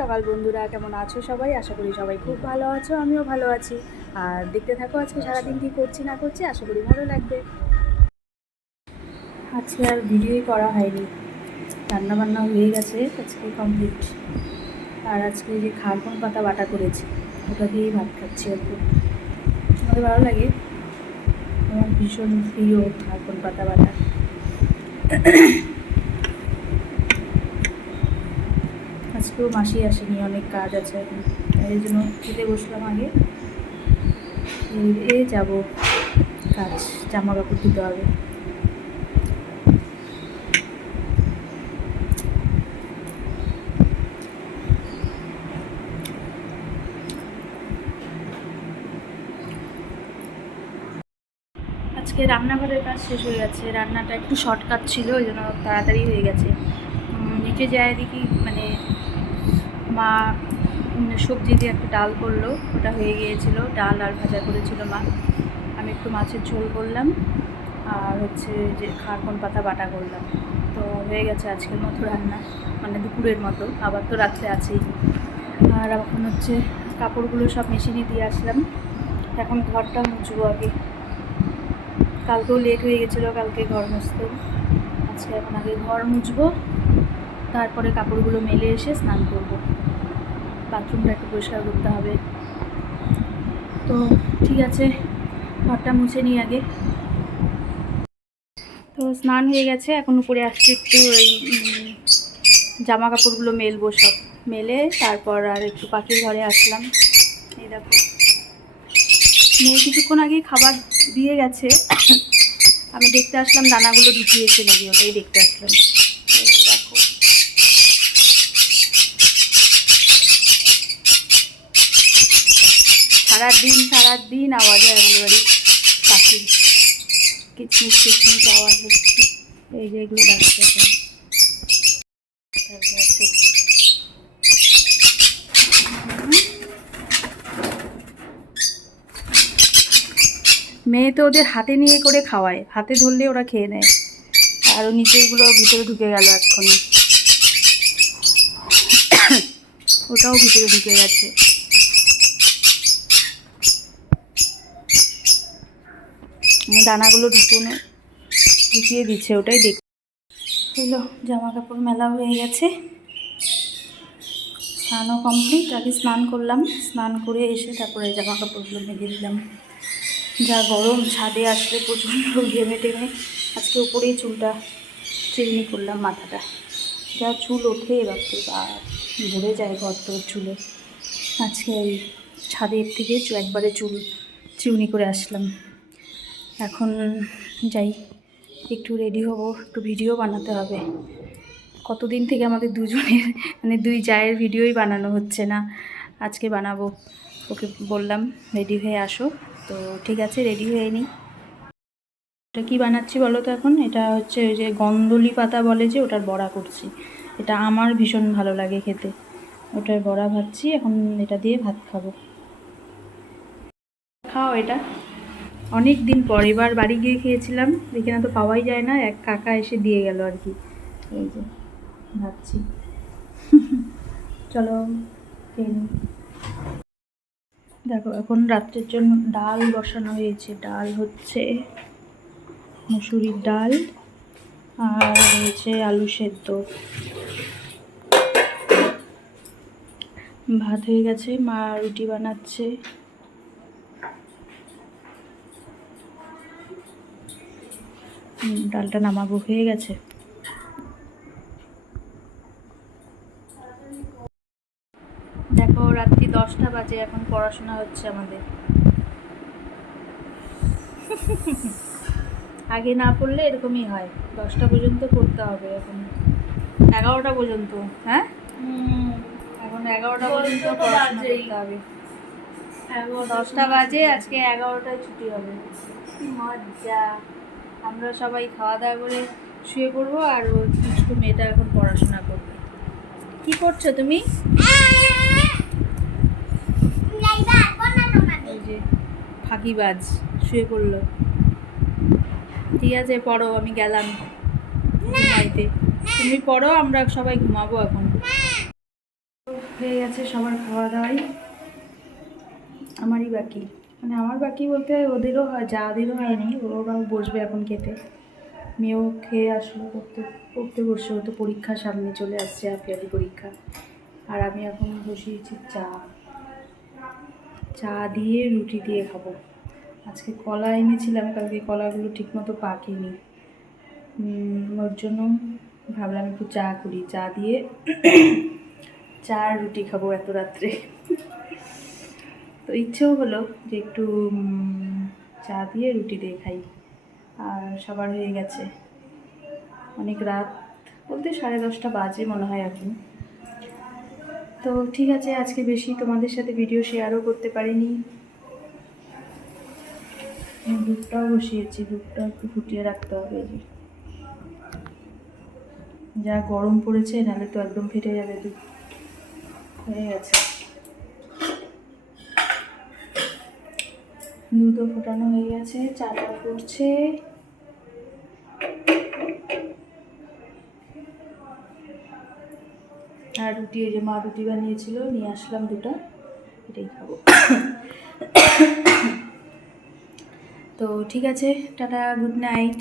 সকাল বন্ধুরা কেমন আছো সবাই? আশা করি সবাই খুব ভালো আছো আমিও ভালো আছি। আর দেখতে থাকো আজকে সারাদিন কী করছি না করছি আশা করি ভালো লাগবে। আজকে আর ভিডিওই করা হয়নি। রান্না বান্না হয়ে গেছে আজকে কমপ্লিট আর আজকে যে খারকন পাতা বাটা করেছি ওটা দিয়েই ভাত খাচ্ছি অল্প। আমাদের ভালো লাগে? আমার ভীষণ প্রিয় খারকন পাতা বাটা। আজকেও মাসি আসেনি, অনেক কাজ আছে এই জন্য খেতে বসলাম আগে। এ যাব কাজ জামা কাপড় দিতে হবে। আজকে রান্নাঘরের কাজ শেষ হয়ে গেছে। রান্নাটা একটু শর্টকাট ছিল, ওই জন্য তাড়াতাড়ি হয়ে গেছে। নিচে যায় দেখি মানে মা সবজি দিয়ে একটা ডাল করল। ওটা হয়ে গিয়েছিল, ডাল আর ভাজা করেছিল মা। আমি একটু মাছের ঝোল করলাম, আর হচ্ছে যে খারকন পাতা বাটা করলাম। তো হয়ে গেছে আজকের মতো রান্না মানে দুপুরের মতো। আবার তো রাত্রে আছেই। আর এখন হচ্ছে কাপড়গুলো সব মেশিনে দিয়ে আসলাম। এখন ঘরটা মুছবো আগে। কালকেও লেট হয়ে গেছিল, কালকে ঘর মুছতে। আজকে এখন আগে ঘর মুছবো, তারপরে কাপড়গুলো মেলে এসে স্নান করব। বাথরুমটা একটু পরিষ্কার করতে হবে। তো ঠিক আছে, ঘরটা মুছে নিই আগে। তো স্নান হয়ে গেছে, এখন উপরে আসছি একটু ওই জামা কাপড়গুলো মেলবো সব। মেলে তারপর আর একটু পাখির ঘরে আসলাম। এই দেখো। মেয়ে কিছুক্ষণ আগেই খাবার দিয়ে গেছে। আমি দেখতে আসলাম দানাগুলো ঢুকিয়েছে নাকি ওটাই দেখতে আসলাম এই দেখো সারাদিন সারাদিন আওয়াজ হয় আমাদের বাড়ি পাখির কিচমিচ কিচমিচ আওয়াজ হচ্ছে। এই যে এগুলো এখন মেয়ে তো ওদের হাতে নিয়ে করে খাওয়ায়। হাতে ধরলে ওরা খেয়ে নেয়। আর নিচেরগুলো ভিতরে ঢুকে গেল এক্ষুনি। ওটাও ভিতরে ঢুকে গেছে। দানাগুলো ঢুকুনে ঢুকিয়ে দিচ্ছে, ওটাই দেখ হলো জামা কাপড় মেলা হয়ে গেছে। স্নানও কমপ্লিট আগে স্নান করলাম। স্নান করে এসে তারপরে জামা কাপড়গুলো মেলে দিলাম যা গরম, ছাদে আসলে প্রচণ্ড ঘেমে টেমে। আজকে উপরেই চুলটা চিরুনি করলাম মাথাটা। যা চুল ওঠে বাপরে বা ভরে যায় ঘর তোর চুলে। আজকে এই ছাদের থেকে একবারে চুল চিরুনি করে আসলাম। এখন যাই, একটু রেডি হব, একটু ভিডিও বানাতে হবে। কতদিন থেকে আমাদের দুজনের মানে দুই জায়ের ভিডিওই বানানো হচ্ছে না। আজকে বানাবো, ওকে বললাম রেডি হয়ে আসো। তো ঠিক আছে রেডি হয়ে নিই। এটা কী বানাচ্ছি বলো তো এখন? এটা হচ্ছে ওই যে গন্ধলি পাতা বলে যে, ওটার বড়া করছি। এটা আমার ভীষণ ভালো লাগে খেতে। ওটার বড়া ভাজছি, এখন এটা দিয়ে ভাত খাব। খাও এটা। অনেক দিন পর এবার বাড়ি গিয়ে খেয়েছিলাম। এখানে তো পাওয়াই যায় না, এক কাকা এসে দিয়ে গেল আর কি। এই যে, ভাবছি। চলো দেখো, এখন রাত্রের জন্য ডাল বসানো হয়েছে। ডাল হচ্ছে মুসুরির ডাল আর হয়েছে আলু সেদ্ধ। ভাত হয়ে গেছে, মা রুটি বানাচ্ছে। ডালটা নামাবো হয়ে গেছে। দেখো রাত্রি দশটা বাজে এখন পড়াশোনা হচ্ছে আমাদের। আগে না পড়লে এরকমই হয়। দশটা পর্যন্ত পড়তে হবে এখন। এগারোটা পর্যন্ত হ্যাঁ? এখন এগারোটা পর্যন্ত পড়াশোনা করতে হবে। দশটা বাজে আজকে এগারোটায় ছুটি হবে। মজা। আমরা সবাই খাওয়া দাওয়া করে শুয়ে পড়ব আর ও কিছু মেয়েটা এখন পড়াশোনা করবে। কি করছ তুমি? ফাঁকিবাজ, শুয়ে পড়ল। ঠিক আছে, পড়ো, আমি গেলাম। ঘুমাইতে তুমি পড়ো, আমরা সবাই ঘুমাবো এখন। হয়ে গেছে সবার খাওয়া দাওয়াই। আমারই বাকি। মানে আমার বাকি বলতে ওদেরও হয়, যাদেরও হয়নি, ওরাও বসবে এখন খেতে। মেয়েও খেয়ে আসলো, পড়তে পড়তে বসে হতো পরীক্ষা সামনে চলে আসছে হাফিয়ালি পরীক্ষা। আর আমি এখন বসিয়েছি চা। চা দিয়ে রুটি দিয়ে খাব। আজকে কলা এনেছিলাম, কালকে কলাগুলো ঠিকমতো পাকেনি। ওর জন্য ভাবলাম একটু চা করি। চা দিয়ে, চা রুটি খাব এত রাত্রে। তো ইচ্ছেও হলো যে একটু চা দিয়ে রুটি দিয়ে খাই। আর সবার হয়ে গেছে। অনেক রাত, বলতে সাড়ে দশটা বাজে মনে হয় এখন। তো ঠিক আছে, আজকে বেশি তোমাদের সাথে ভিডিও শেয়ারও করতে পারিনি। দুধটাও বসিয়েছি, দুধটা একটু ফুটিয়ে রাখতে হবে যা গরম পড়েছে, নাহলে তো একদম ফেটে যাবে দুধ। হয়ে গেছে। দুধও ফোটানো হয়ে গেছে চাটা ফুটছে। আর রুটি, এই যে মা রুটি বানিয়েছিল, নিয়ে আসলাম দুটো, এটাই খাব। তো ঠিক আছে, টাটা, গুড নাইট।